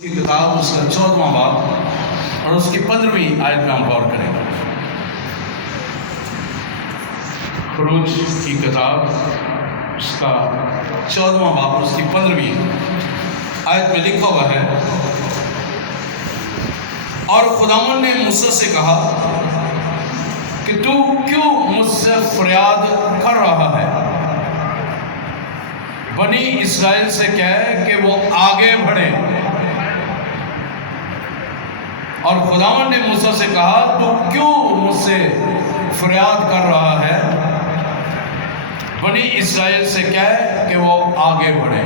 کی کتاب اس کا 14واں باب اور اس کی 15ویں آیت میں ہم غور کریں گے۔ خروج کی کتاب اس کا 14واں باب اور اس کی 15ویں آیت میں لکھا ہوا ہے، اور خداوند نے موسیٰ سے کہا کہ تو کیوں مجھ سے فریاد کر رہا ہے؟ بنی اسرائیل سے کہہ کہ وہ آگے بڑھے۔ اور خداوند نے موسیٰ سے کہا تو کیوں مجھ سے فریاد کر رہا ہے؟ بنی اسرائیل سے کہہ کہ وہ آگے بڑھے۔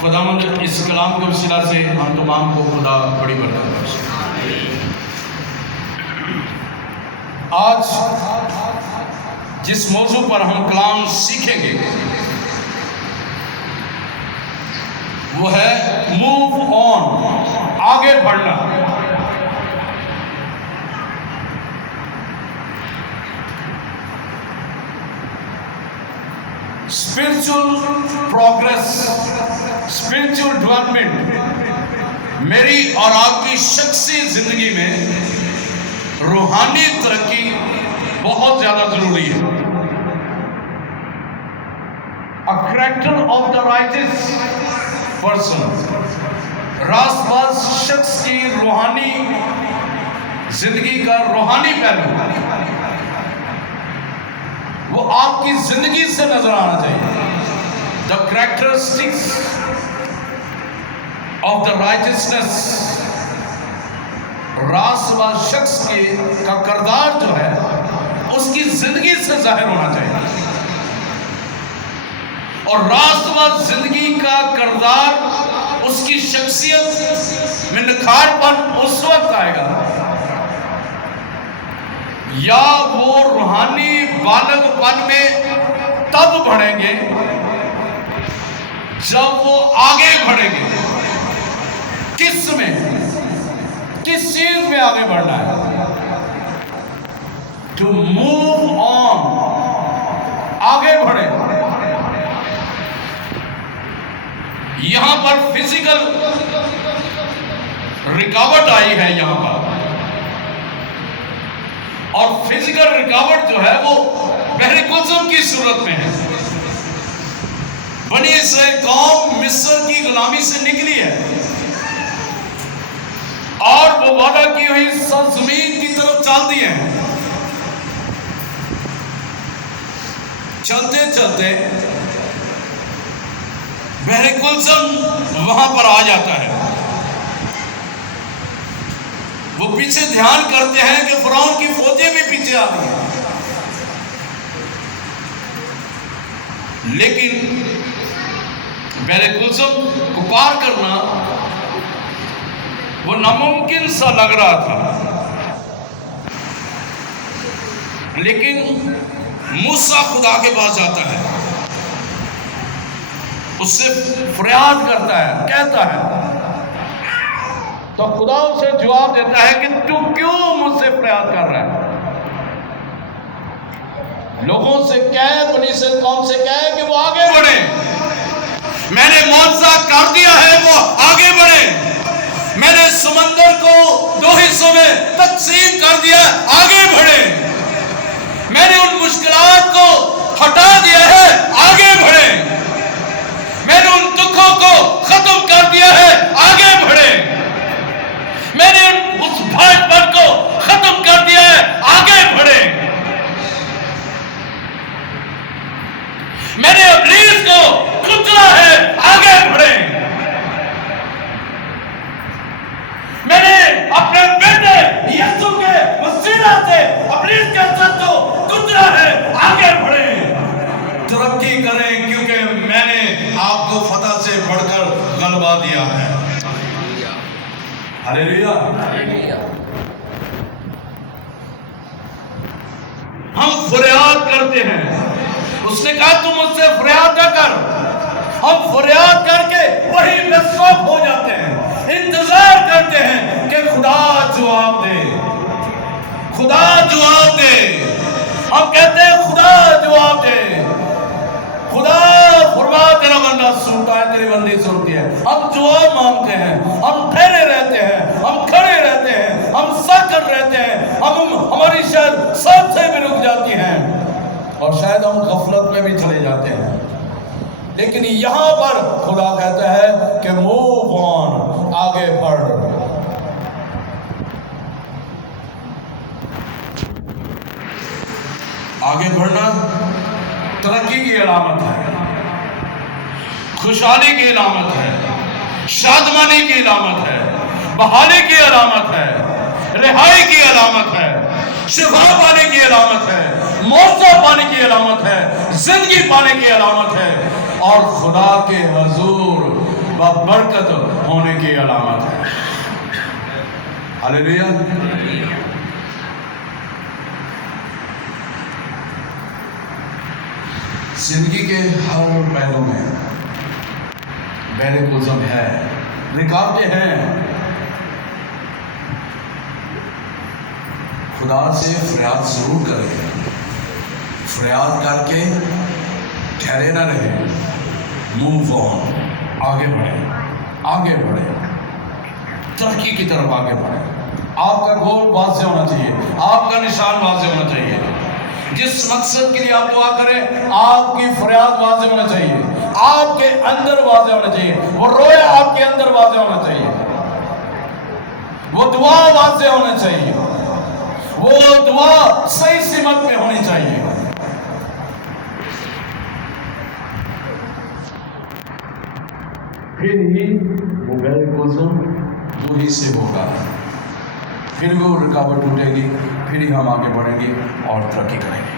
خداوند اس کلام کے وسیلہ سے ہم تمام کو خدا بڑی برکت بخشے۔ آج جس موضوع پر ہم کلام سیکھیں گے وہ ہے موو آن، آگے بڑھنا۔ اسپرچل پروگریس، اسپرچل ڈیولپمنٹ میری اور آپ کی شخصی زندگی میں روحانی ترقی بہت زیادہ ضروری ہے۔ A character of the righteous person، راست باز شخص کی روحانی زندگی کا روحانی پہلو وہ آپ کی زندگی سے نظر آنا چاہیے۔ The characteristics of the righteousness، راست باز شخص کا کردار جو ہے اس کی زندگی سے ظاہر ہونا چاہیے، اور راست باز زندگی کا کردار اس کی شخصیت میں نکھار پن اس وقت آئے گا یا وہ روحانی بالغ پن میں تب بڑھیں گے جب وہ آگے بڑھیں گے۔ کس میں، کس چیز میں آگے بڑھنا ہے؟ ٹو موو آن، آگے بڑھیں۔ یہاں پر فزیکل رکاوٹ آئی ہے یہاں پر، اور فزیکل رکاوٹ جو ہے وہ بحر کلثم کی صورت میں ہے۔ بنی اسرائیل قوم مصر کی غلامی سے نکلی ہے اور وہ وعدہ کی ہوئی سرزمین کی طرف چلتی ہے۔ چلتے چلتے بحر کلثم وہاں پر آ جاتا ہے۔ وہ پیچھے دھیان کرتے ہیں کہ فرعون کی فوجیں بھی پیچھے آ رہی ہیں، لیکن بحر کلثم کو پار کرنا وہ ناممکن سا لگ رہا تھا، لیکن موسیٰ خدا کے پاس جاتا ہے، اس سے فریاد کرتا ہے، کہتا ہے، تو خدا اسے جواب دیتا ہے کہ تو کیوں مجھ سے فریاد کر رہا ہے؟ لوگوں سے کہہ، بنی اسرائیل قوم سے کہہ کہ وہ آگے بڑھے۔ میں نے معجزہ کر دیا ہے، وہ آگے بڑھے۔ میں نے سمندر کو 2 حصوں میں تقسیم کر دیا، آگے بڑھے۔ میں نے ان مشکلات کو ہٹا دیا ہے، آگے بڑھے۔ میں نے ان دکھوں کو ختم کر دیا ہے، آگے بڑھے۔ میں نے اس بھائی پن کو ختم کر دیا ہے، آگے بڑھے۔ میں نے ابلیس کو کچلا ہے، آگے بڑھے۔ میں نے اپنے بیٹے یسوع کے وسیلہ سے ابلیس کے سر کو کچلا ہے، آگے بڑھے۔ ترقی کریں کیونکہ میں نے آپ کو فتح سے بڑھ کر غلبہ دیا ہے۔ ہلیلویا۔ ہم فریاد کرتے ہیں، اس نے کہا تم مجھ سے فریاد نہ کر۔ ہم فریاد کر کے وہی مصروف ہو جاتے ہیں، انتظار کرتے ہیں کہ خدا جواب دے، خدا جواب دے۔ ہم کہتے ہیں خدا جواب دے، خدا فرما تیرا بندہ سنتا ہے، تیری بندی سنتی ہے۔ ہم جواب مانگتے ہیں، کر رہتے ہیں، ہماری شاید سانسیں بھی رک جاتی ہیں اور شاید ہم غفلت میں بھی چلے جاتے ہیں، لیکن یہاں پر خدا کہتا ہے کہ موو آن، آگے بڑھ۔ آگے بڑھنا ترقی کی علامت ہے، خوشحالی کی علامت ہے، شادمانی کی علامت ہے، بحالی کی علامت ہے، رہائی کی علامت ہے، شفا پانے کی علامت ہے، معجزہ پانے کی علامت ہے، زندگی پانے کی علامت ہے، اور خدا کے حضور ببرکت ہونے کی علامت ہے۔ ہاللیلویہ۔ زندگی کے ہر پہلو میں بیرکوزم ہے، رکاوٹیں ہیں۔ خدا سے فریاد ضرور کریں، فریاد کر کے ٹھہرے نہ رہے، موو آن، آگے بڑھیں، آگے بڑھیں، ترقی کی طرف آگے بڑھیں۔ آپ کا گول واضح ہونا چاہیے، آپ کا نشان واضح ہونا چاہیے، جس مقصد کے لیے آپ دعا کریں آپ کی فریاد واضح ہونا چاہیے، آپ کے اندر واضح ہونا چاہیے، وہ رویا آپ کے اندر واضح ہونا چاہیے، وہ دعا واضح ہونا چاہیے، وہ دعا صحیح سمت میں ہونی چاہیے۔ پھر ہی وہ بیرکوزم وہی سے ہوگا، پھر وہ رکاوٹ ٹوٹے گی، پھر ہی ہم آگے بڑھیں گے اور ترقی کریں گے۔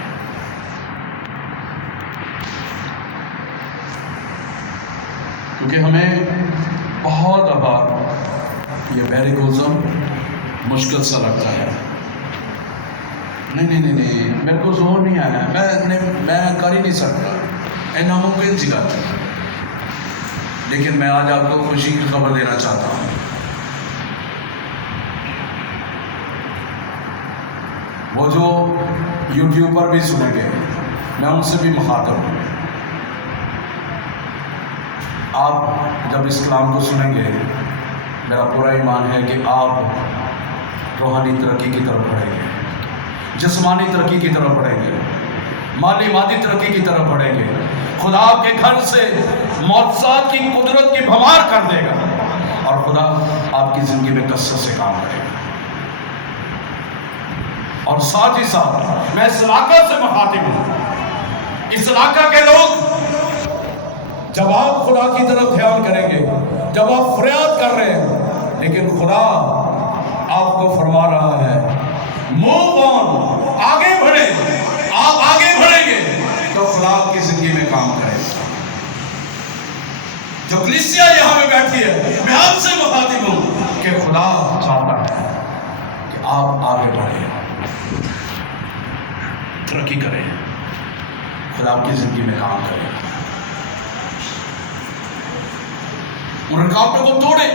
کیونکہ ہمیں بہت دفعہ یہ بیرکوزم مشکل سا لگتا ہے، نہیں میرے کو زور نہیں آیا، میں کر ہی نہیں سکتا، یہ ناممکن سی بات ہے۔ لیکن میں آج آپ کو خوشی کی خبر دینا چاہتا ہوں، وہ جو یوٹیوب پر بھی سنیں گے، میں ان سے بھی مخاطب ہوں، آپ جب اس کلام کو سنیں گے میرا پورا ایمان ہے کہ آپ روحانی ترقی کی طرف بڑھیں گے، جسمانی ترقی کی طرف بڑھیں گے، مالی مادی ترقی کی طرف بڑھیں گے۔ خدا آپ کے گھر سے معجزات کی قدرت کی بھمار کر دے گا، اور خدا آپ کی زندگی میں کثرت سے کام کرے گا۔ اور ساتھ ہی ساتھ میں اس علاقہ سے مخاطب ہوں، اس علاقہ کے لوگ جب آپ خدا کی طرف دھیان کریں گے، جب آپ فریاد کر رہے ہیں، لیکن خدا آپ کو فرما رہا ہے موو آن، آگے بڑھیں، آپ آگے بڑھیں گے تو خدا آپ کی زندگی میں کام کرے گا۔ جو کلیسیا یہاں میں بیٹھی ہے، میں آپ سے مخاطب ہوں کہ خدا چاہتا ہے کہ آپ آگے بڑھیں، ترقی کریں، خدا آپ کی زندگی میں کام کرے گا۔ ان رکاوٹوں کو توڑیں،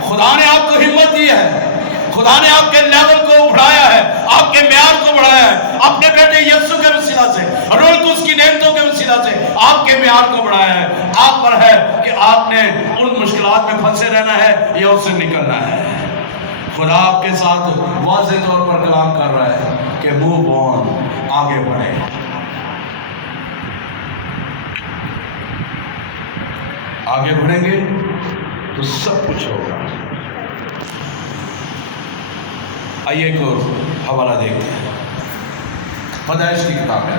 خدا نے آپ کو ہمت دی ہے، خدا نے آپ کے لیول کو بڑھایا ہے، آپ کے معیار کو بڑھایا ہے، اپنے بیٹے یسوع کے وسیلہ سے، روح القدس کی نعمتوں کے وسیلہ سے آپ کے معیار کو بڑھایا ہے۔ آپ پر ہے کہ آپ نے ان مشکلات میں پھنسے رہنا ہے یا اس سے نکلنا ہے۔ خدا آپ کے ساتھ واضح طور پر کلام کر رہا ہے کہ موو آن، آگے بڑھے۔ آگے بڑھیں گے تو سب کچھ ہوگا۔ آئیے ایک اور حوالہ دیکھتے ہیں، پیدائش کی کتاب ہے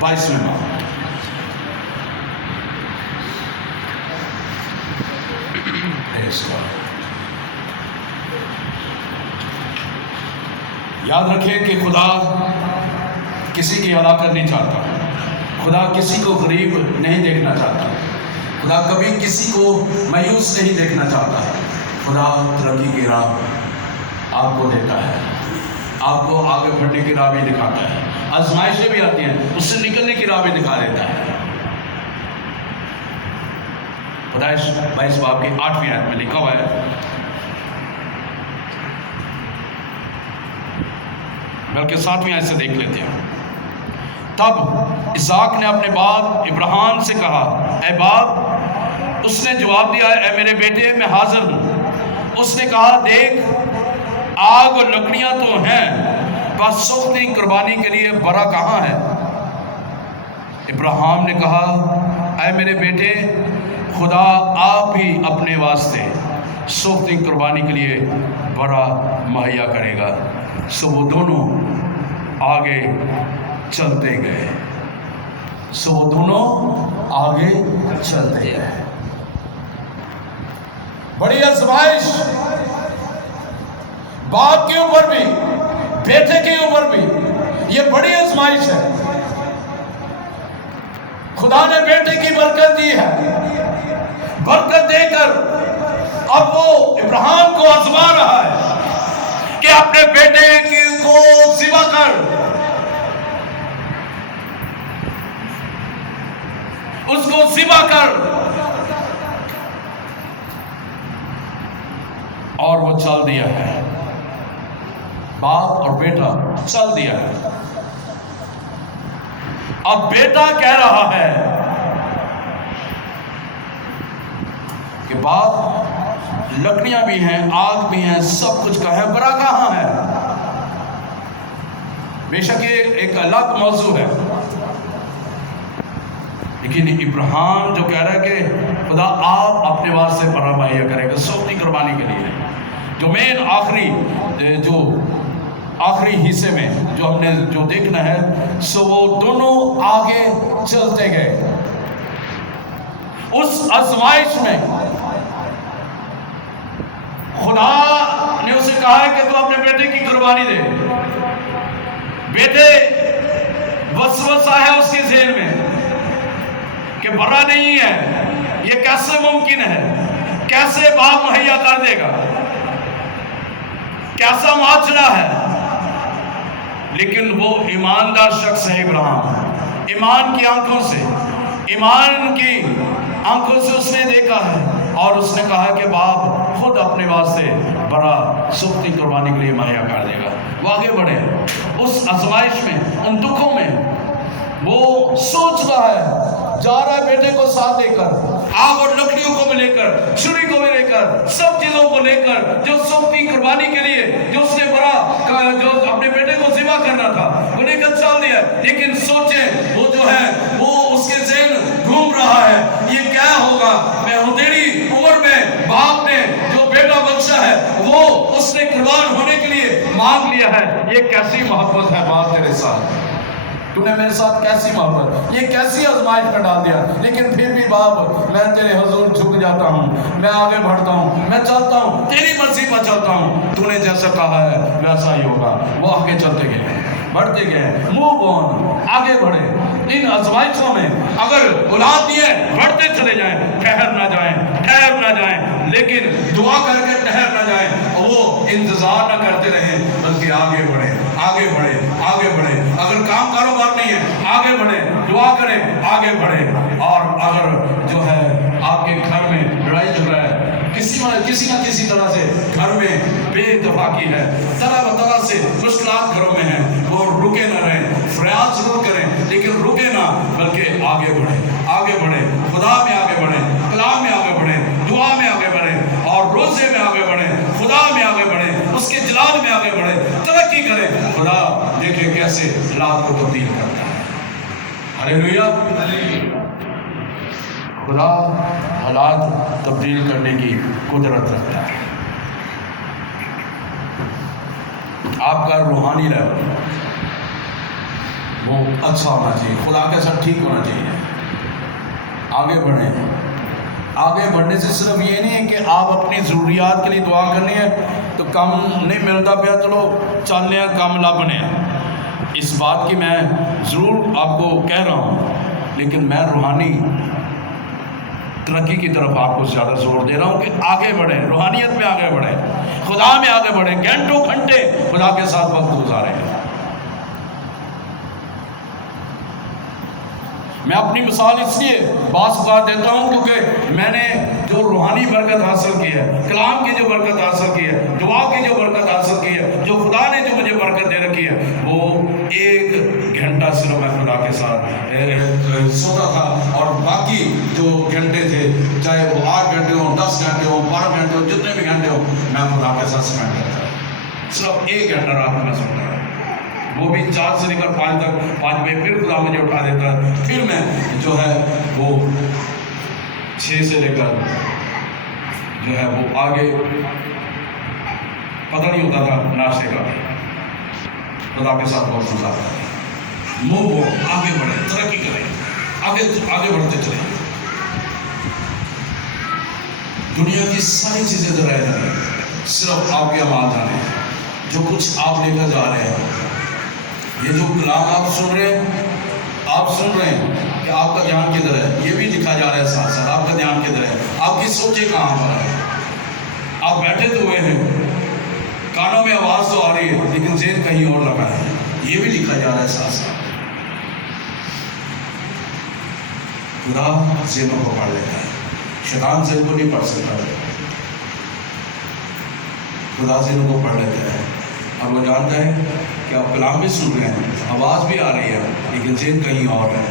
22ویں باب۔ یاد رکھیں کہ خدا کسی کی ہلاکت نہیں چاہتا، خدا کسی کو غریب نہیں دیکھنا چاہتا، خدا کبھی کسی کو مایوس نہیں دیکھنا چاہتا۔ خدا ترقی کی راہ آپ کو دیتا ہے، آپ کو آگے بڑھنے کی راہ بھی دکھاتا ہے، آزمائشیں بھی آتی ہیں اس سے نکلنے کی راہ بھی دکھا دیتا ہے۔ پیدائش 22 باب کی 8ویں آیت میں لکھا ہوا ہے، بلکہ 7ویں آیت سے دیکھ لیتے ہیں۔ تب اسحاق نے اپنے باپ ابراہیم سے کہا، اے باپ۔ اس نے جواب دیا، اے میرے بیٹے، میں حاضر ہوں۔ اس نے کہا، دیکھ آگ اور لکڑیاں تو ہیں، بس سوختی قربانی کے لیے برا کہاں ہے؟ ابراہیم نے کہا اے میرے بیٹے، خدا آپ ہی اپنے واسطے سوختی قربانی کے لیے برا مہیا کرے گا۔ سو وہ دونوں آگے چلتے گئے، بڑی آزمائش باپ کے اوپر بھی، بیٹے کے اوپر بھی، یہ بڑی آزمائش ہے۔ خدا نے بیٹے کی برکت دی ہے، برکت دے کر اب وہ ابراہیم کو آزما رہا ہے کہ اپنے بیٹے کو ذبح کر، اس کو ذبح کر، اور وہ چل دیا ہے، باپ اور بیٹا چل دیا ہے۔ اب بیٹا کہہ رہا ہے کہ باپ لکڑیاں بھی ہیں، آگ بھی ہیں، سب کچھ کا ہے، برا کہاں ہے؟ بے شک یہ ایک الگ موضوع ہے، لیکن ابراہیم جو کہہ رہا ہے کہ خدا آپ اپنے واسطے برا مہیا کرے گا سوختی قربانی کے لیے، جو مین آخری حصے میں جو ہم نے جو دیکھنا ہے، سو وہ دونوں آگے چلتے گئے۔ اس آزمائش میں خدا نے اسے کہا ہے کہ تو اپنے بیٹے کی قربانی دے۔ بیٹے وسوسہ ہے اس کے ذہن میں کہ برا نہیں ہے، یہ کیسے ممکن ہے، کیسے باپ مہیا کر دے گا، کیسا معاشرہ ہے؟ لیکن وہ ایماندار شخص ہے ابراہیم، ایمان کی آنکھوں سے، ایمان کی آنکھوں سے اس نے دیکھا ہے، اور اس نے کہا کہ باپ خود اپنے واسطے برا سوختی قربانی کے لیے مہیا کر دے گا۔ وہ آگے بڑھے، اس آزمائش میں، ان دکھوں میں وہ سوچ رہا ہے، جا رہا ہے بیٹے کو ساتھ لے کر، آگ اور لکڑیوں کو بھی لے کر، چھری کو بھی لے کر، سب چیزوں کو لے کر، جو سوختی قربانی کے لیے جو اس نے جو اپنے بیٹے کو ذبح کرنا تھا وہ لے کر چل دیا۔ لیکن سوچیں، وہ جو ہے وہ اس کے ذہن گھوم رہا ہے، یہ کیا ہوگا، میں ہتھیلی عمر میں باپ نے جو بیٹا بخشا ہے وہ اس نے قربان ہونے کے لیے مانگ لیا ہے، یہ کیسی محبت ہے باپ تیرے ساتھ، تو نے میرے ساتھ کیسی محبت، یہ کیسی آزمائش میں ڈال دیا، لیکن پھر بھی باپ میں تیرے حضور جھک جاتا ہوں، میں آگے بڑھتا ہوں، میں چلتا ہوں، تیری مرضی پر چلتا ہوں، تو نے جیسا کہا ہے ویسا ہی ہوگا۔ وہ آگے چلتے گئے، بڑھتے گئے، موو آن، آگے بڑھے۔ ان آزمائشوں میں اگر اولاد دیے بڑھتے چلے جائیں، ٹھہر نہ جائیں، لیکن دعا کر کے ٹھہر نہ جائیں، وہ انتظار نہ کرتے رہیں، بلکہ آگے بڑھیں۔ اگر کام کاروبار نہیں ہے آگے بڑھیں، دعا کریں، آگے بڑھیں۔ اور اگر جو ہے آپ کے گھر میں لڑائی جھگڑا ہے، کسی نہ کسی طرح سے گھر میں بے اتفاقی ہے، طرح سے مشکلات گھروں میں ہیں، وہ رکے نہ رہیں، فریاد ضرور کریں لیکن رکے نہ، بلکہ آگے بڑھیں، خدا میں آگے بڑھیں، کلام میں آگے بڑھیں، دعا میں آگے بڑھیں، اور روزے میں آگے بڑھیں، خدا میں آگے بڑھیں، اس کے جلال میں آگے بڑھیں، ترقی کریں۔ خدا دیکھیں کیسے حالات کو تبدیل کرتا ہے۔ ہلیلویہ! خدا حالات تبدیل کرنے کی قدرت رکھتا ہے۔ آپ کا روحانی لیول وہ اچھا ہونا چاہیے، خدا کے ساتھ ٹھیک ہونا چاہیے۔ آگے بڑھنے سے صرف یہ نہیں ہے کہ آپ اپنی ضروریات کے لیے دعا کرنی ہے، تو کم نہیں ملتا پیا چلو چلنے ہیں، کام نہ بنے۔ اس بات کی میں ضرور آپ کو کہہ رہا ہوں، لیکن میں روحانی ترقی کی طرف آپ کو زیادہ زور دے رہا ہوں کہ آگے بڑھیں، روحانیت میں آگے بڑھیں، خدا میں آگے بڑھیں، گھنٹے خدا کے ساتھ وقت گزاریں۔ میں اپنی مثال اس لیے بعض اوقات دیتا ہوں کیونکہ میں نے جو روحانی برکت حاصل کی ہے، کلام کی جو برکت حاصل کی ہے، دعا کی جو برکت حاصل کی ہے، جو خدا نے جو مجھے برکت دے رکھی ہے، وہ 1 گھنٹہ صرف میں خدا کے ساتھ سوتا تھا، اور باقی جو گھنٹے تھے، چاہے وہ 8 گھنٹے ہوں، 10 گھنٹے ہوں، 12 گھنٹے ہوں، جتنے بھی گھنٹے ہوں، میں خدا کے ساتھ اسپینڈ کرتا تھا۔ صرف 1 گھنٹہ رات میں سوتا ہے، وہ بھی 4 سے لے کر 5 تک، 5 بجے پھر خدا مجھے اٹھا دیتا ہے، پھر میں جو ہے وہ 6 سے لے کر جو ہے وہ آگے پتہ نہیں ہوتا تھا ناشتے کا، خدا کے ساتھ بہت مزہ آتا ہے۔ وہ آگے بڑھیں، ترقی کریں، آگے بڑھتے چلیں۔ دنیا کی ساری چیزیں تو رہ جائیں، صرف آپ کے اعمال جانے، جو کچھ آپ لے کر جا رہے ہیں۔ یہ جو کلام آپ سن رہے ہیں کہ آپ کا دھیان کدھر ہے، یہ بھی لکھا جا رہا ہے ساتھ ساتھ، آپ کا دھیان کدھر ہے، آپ کی سوچیں کہاں پر ہے۔ آپ بیٹھے تو ہوئے ہیں، کانوں میں آواز تو آ رہی ہے لیکن ذہن کہیں اور لگا ہے، یہ بھی لکھا جا رہا ہے ساتھ ساتھ۔ خدا ذہنوں کو پڑھ لیتا ہے، شیطان ذہن کو نہیں پڑھ سکتا، خدا ذہنوں کو پڑھ لیتا ہے، اور وہ جانتا ہے کہ آپ کلام بھی سن رہے ہیں، آواز بھی آ رہی ہے لیکن ذہن کہیں اور ہے۔